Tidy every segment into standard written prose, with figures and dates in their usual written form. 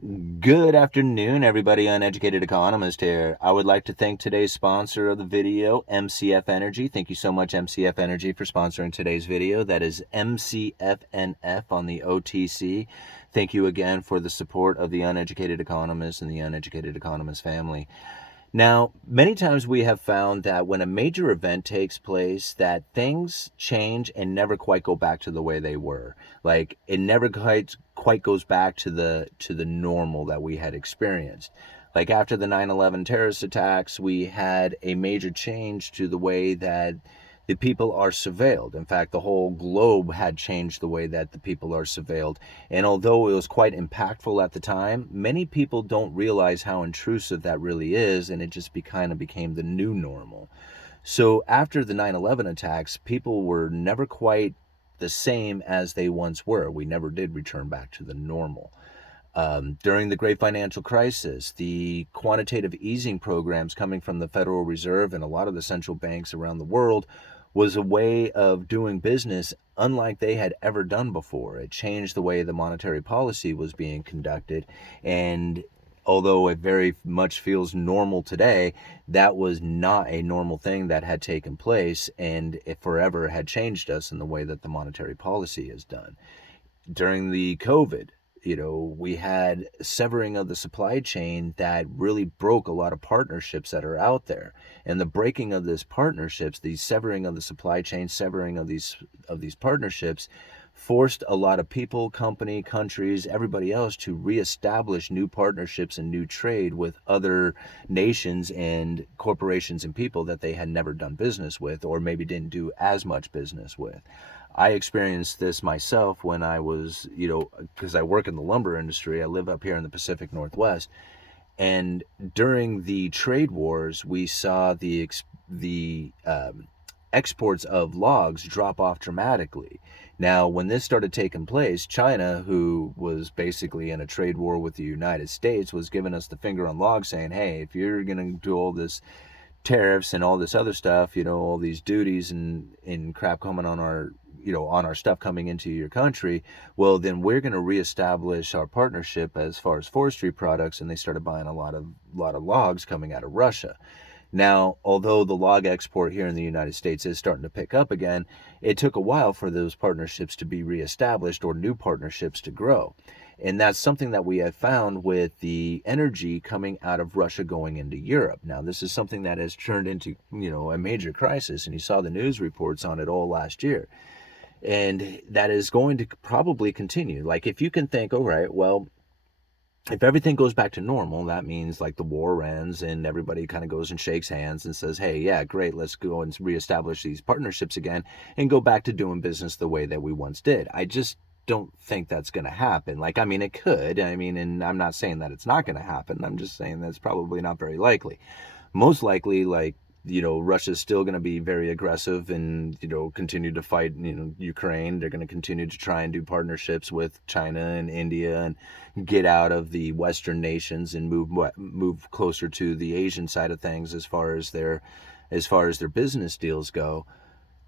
Good afternoon, everybody. Uneducated Economist here. I would like to thank today's sponsor of the video, MCF Energy. Thank you so much, MCF Energy, for sponsoring today's video. That is MCFNF on the OTC. Thank you again for the support of the Uneducated Economist and the Uneducated Economist family. Now, many times we have found that when a major event takes place, that things change and never quite go back to the way they were. Like it never quite goes back to the normal that we had experienced. Like after the 9/11 terrorist attacks, we had a major change to the way that the people are surveilled. In fact, the whole globe had changed the way that the people are surveilled. And although it was quite impactful at the time, many people don't realize how intrusive that really is, and it just kind of became the new normal. So after the 9/11 attacks, people were never quite the same as they once were. We never did return back to the normal. During the great financial crisis, the quantitative easing programs coming from the Federal Reserve and a lot of the central banks around the world was a way of doing business unlike they had ever done before. It changed the way the monetary policy was being conducted. And although it very much feels normal today, that was not a normal thing that had taken place, and it forever had changed us in the way that the monetary policy is done. During the COVID, we had severing of the supply chain that really broke a lot of partnerships that are out there. And the breaking of these partnerships, the severing of the supply chain, severing of these partnerships, forced a lot of people, company, countries, everybody else to reestablish new partnerships and new trade with other nations and corporations and people that they had never done business with, or maybe didn't do as much business with. I experienced this myself when I was, because I work in the lumber industry. I live up here in the Pacific Northwest, and during the trade wars, we saw the exports of logs drop off dramatically. Now, when this started taking place, China, who was basically in a trade war with the United States, was giving us the finger on logs, saying, "Hey, if you're going to do all this tariffs and all this other stuff, all these duties and crap coming on our stuff coming into your country, well, then we're going to reestablish our partnership as far as forestry products." And they started buying a lot of logs coming out of Russia. Now, although the log export here in the United States is starting to pick up again, it took a while for those partnerships to be reestablished or new partnerships to grow. And that's something that we have found with the energy coming out of Russia going into Europe. Now, this is something that has turned into, a major crisis, and you saw the news reports on it all last year. And that is going to probably continue. Like, if you can think, all right, well, if everything goes back to normal, that means like the war ends and everybody kind of goes and shakes hands and says, "Hey, yeah, great, let's go and reestablish these partnerships again and go back to doing business the way that we once did." I just don't think that's going to happen. Like, I mean, it could. I mean, and I'm not saying that it's not going to happen. I'm just saying that's probably not very likely. Most likely, like, Russia's still going to be very aggressive and, continue to fight, Ukraine. They're going to continue to try and do partnerships with China and India and get out of the Western nations and move closer to the Asian side of things as far as their business deals go.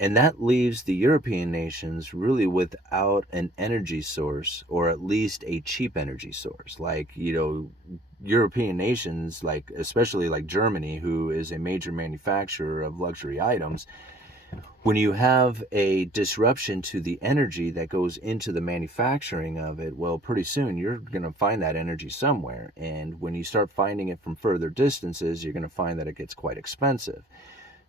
And that leaves the European nations really without an energy source, or at least a cheap energy source. Like, European nations, like especially like Germany, who is a major manufacturer of luxury items, when you have a disruption to the energy that goes into the manufacturing of it, well, pretty soon you're going to find that energy somewhere. And when you start finding it from further distances, you're going to find that it gets quite expensive.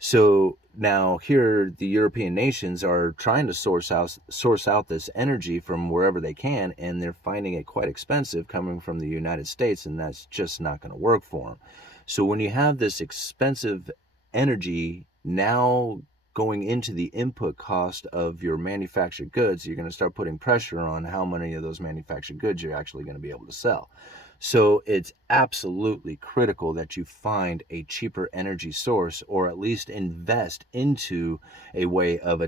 So now here the European nations are trying to source out this energy from wherever they can, and they're finding it quite expensive coming from the United States, and that's just not going to work for them. So when you have this expensive energy now going into the input cost of your manufactured goods, you're going to start putting pressure on how many of those manufactured goods you're actually going to be able to sell. So it's absolutely critical that you find a cheaper energy source, or at least invest into a way of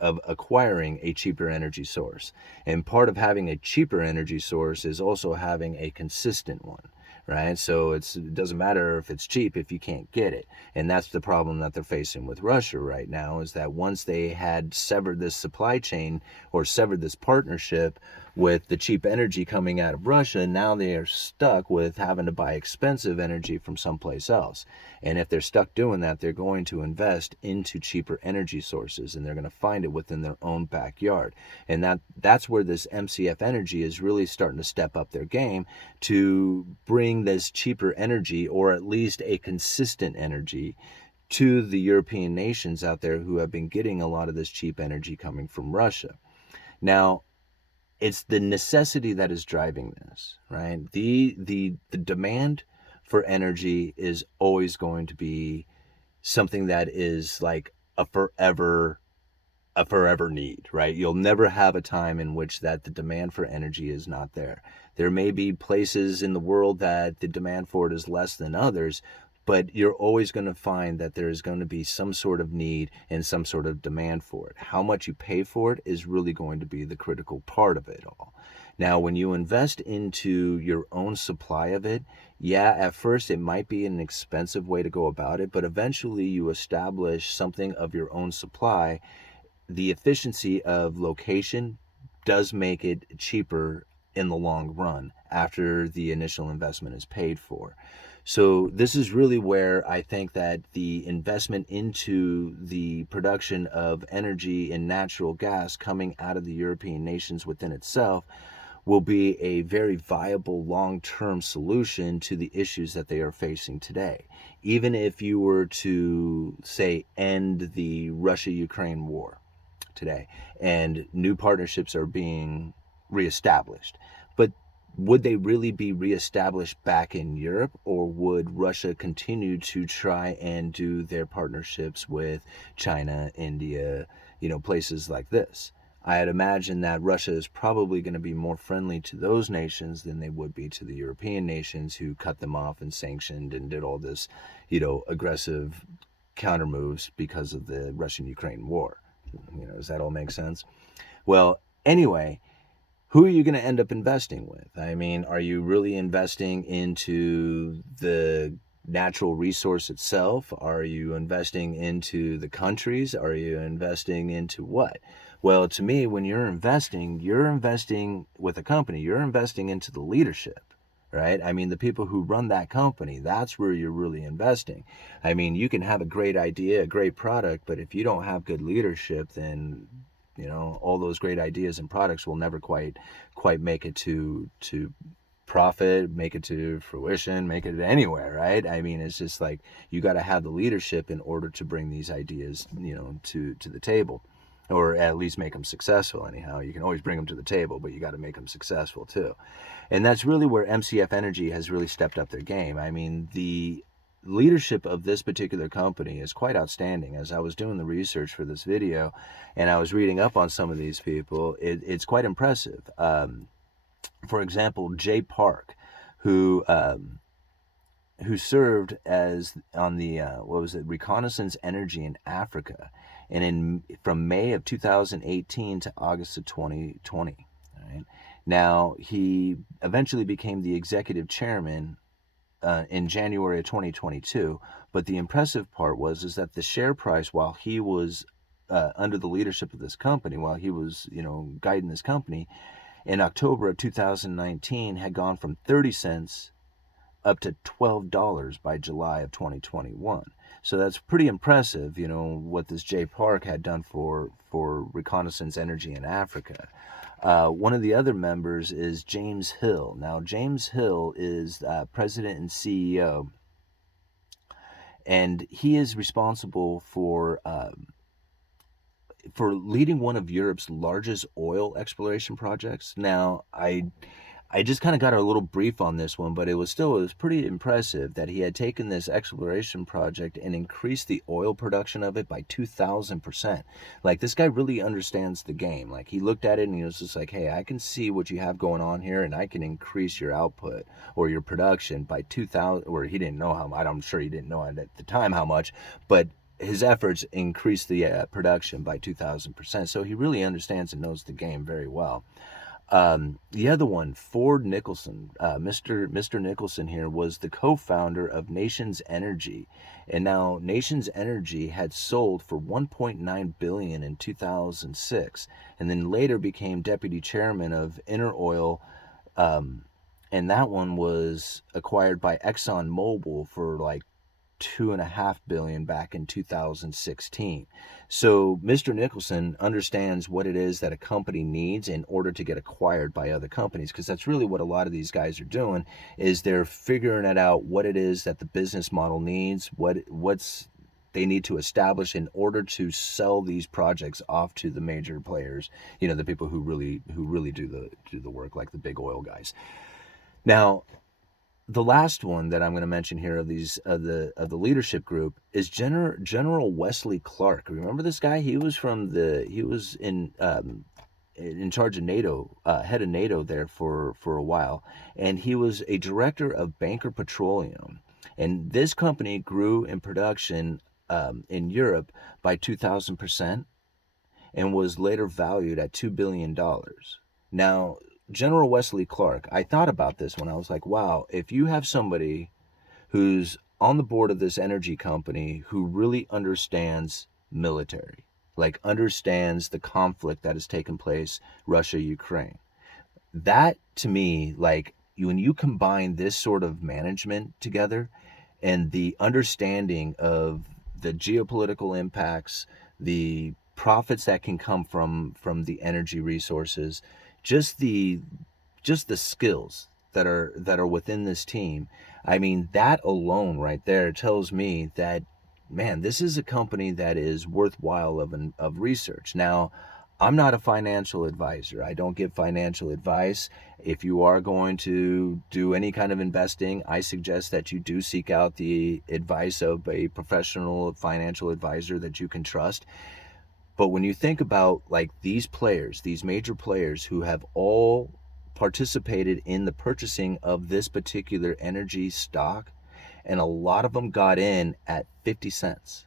acquiring a cheaper energy source. And part of having a cheaper energy source is also having a consistent one, right? So it doesn't matter if it's cheap if you can't get it. And that's the problem that they're facing with Russia right now, is that once they had severed this supply chain or severed this partnership, with the cheap energy coming out of Russia, now they are stuck with having to buy expensive energy from someplace else. And if they're stuck doing that, they're going to invest into cheaper energy sources, and they're going to find it within their own backyard. And that's where this MCF Energy is really starting to step up their game to bring this cheaper energy, or at least a consistent energy, to the European nations out there who have been getting a lot of this cheap energy coming from Russia. Now, it's the necessity that is driving this, right? The demand for energy is always going to be something that is like a forever need, right? You'll never have a time in which that the demand for energy is not there. There may be places in the world that the demand for it is less than others, but you're always going to find that there is going to be some sort of need and some sort of demand for it. How much you pay for it is really going to be the critical part of it all. Now, when you invest into your own supply of it, yeah, at first it might be an expensive way to go about it, but eventually you establish something of your own supply. The efficiency of location does make it cheaper in the long run after the initial investment is paid for. So this is really where I think that the investment into the production of energy and natural gas coming out of the European nations within itself will be a very viable long-term solution to the issues that they are facing today. Even if you were to, say, end the Russia-Ukraine war today and new partnerships are being reestablished, but would they really be reestablished back in Europe, or would Russia continue to try and do their partnerships with China, India, places like this? I'd imagine that Russia is probably going to be more friendly to those nations than they would be to the European nations who cut them off and sanctioned and did all this, aggressive counter moves because of the Russian-Ukraine war. Does that all make sense? Well, anyway, who are you going to end up investing with? I mean, are you really investing into the natural resource itself? Are you investing into the countries? Are you investing into what? Well, to me, when you're investing with a company, you're investing into the leadership, right? I mean, the people who run that company, that's where you're really investing. I mean, you can have a great idea, a great product, but if you don't have good leadership, then all those great ideas and products will never quite make it to profit, make it to fruition, make it anywhere, right? I mean, it's just like you got to have the leadership in order to bring these ideas, to the table, or at least make them successful. Anyhow, you can always bring them to the table, but you got to make them successful too. And that's really where MCF Energy has really stepped up their game. I mean, the leadership of this particular company is quite outstanding. As I was doing the research for this video and I was reading up on some of these people, it's quite impressive. For example, Jay Park, who served as on the Reconnaissance Energy in Africa, and from May of 2018 to August of 2020. All right. Now, he eventually became the executive chairman in January of 2022. But the impressive part is that the share price, while he was under the leadership of this company, while he was guiding this company, in October of 2019 had gone from 30 cents up to $12 by July of 2021. So that's pretty impressive, what this Jay Park had done for Reconnaissance Energy in Africa. One of the other members is James Hill. Now, James Hill is president and CEO, and he is responsible for leading one of Europe's largest oil exploration projects. Now, I just kind of got a little brief on this one, but it was pretty impressive that he had taken this exploration project and increased the oil production of it by 2,000%. Like, this guy really understands the game. Like, he looked at it and he was just like, hey, I can see what you have going on here, and I can increase your output or your production by 2,000, or he didn't know how much. I'm sure he didn't know at the time how much, but his efforts increased the production by 2,000%. So he really understands and knows the game very well. The other one, Ford Nicholson, Mr. Nicholson here was the co-founder of Nations Energy, and now Nations Energy had sold for 1.9 billion in 2006, and then later became deputy chairman of Inter Oil, and that one was acquired by ExxonMobil for like 2.5 billion back in 2016. So Mr. Nicholson understands what it is that a company needs in order to get acquired by other companies, because that's really what a lot of these guys are doing, is they're figuring it out what it is that the business model needs, what's they need to establish in order to sell these projects off to the major players, the people who really do the work, like the big oil guys. Now, the last one that I'm going to mention here of the leadership group is General Wesley Clark. Remember this guy? He was in charge of NATO, head of NATO there for a while, and he was a director of Banker Petroleum. And this company grew in production in Europe by 2,000% and was later valued at $2 billion. Now, General Wesley Clark, I thought about this when I was like, wow, if you have somebody who's on the board of this energy company who really understands military, like understands the conflict that has taken place, Russia, Ukraine, that to me, like when you combine this sort of management together and the understanding of the geopolitical impacts, the profits that can come from the energy resources, just the skills that are within this team. I mean, that alone right there tells me that, man, this is a company that is worthwhile of research. Now, I'm not a financial advisor. I don't give financial advice. If you are going to do any kind of investing, I suggest that you do seek out the advice of a professional financial advisor that you can trust. But when you think about like these players, these major players who have all participated in the purchasing of this particular energy stock, and a lot of them got in at 50 cents,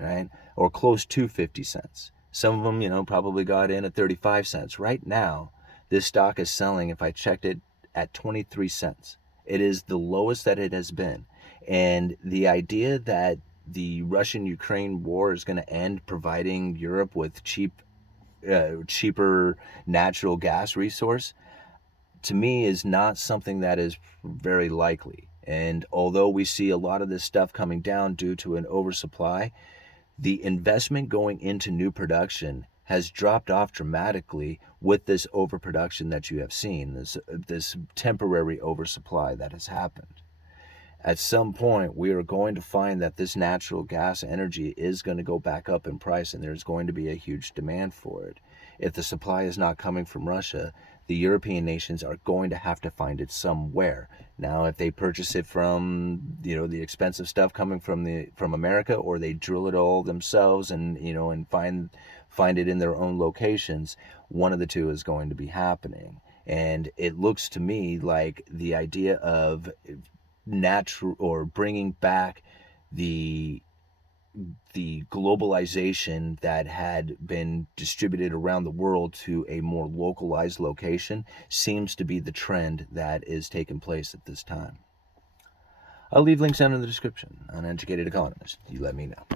right? Or close to 50 cents. Some of them, probably got in at 35 cents. Right now, this stock is selling, if I checked it, at 23 cents. It is the lowest that it has been. And the idea that the Russian-Ukraine war is going to end providing Europe with cheaper natural gas resource, to me, is not something that is very likely. And although we see a lot of this stuff coming down due to an oversupply, the investment going into new production has dropped off dramatically with this overproduction that you have seen, this temporary oversupply that has happened. At some point, we are going to find that this natural gas energy is going to go back up in price, and there's going to be a huge demand for it. If the supply is not coming from Russia, the European nations are going to have to find it somewhere. Now, if they purchase it from, the expensive stuff coming from America, or they drill it all themselves and, and find it in their own locations, one of the two is going to be happening. And it looks to me like the idea of natural, or bringing back the globalization that had been distributed around the world to a more localized location, seems to be the trend that is taking place at this time. I'll leave links down in the description. Uneducated Economist, you let me know.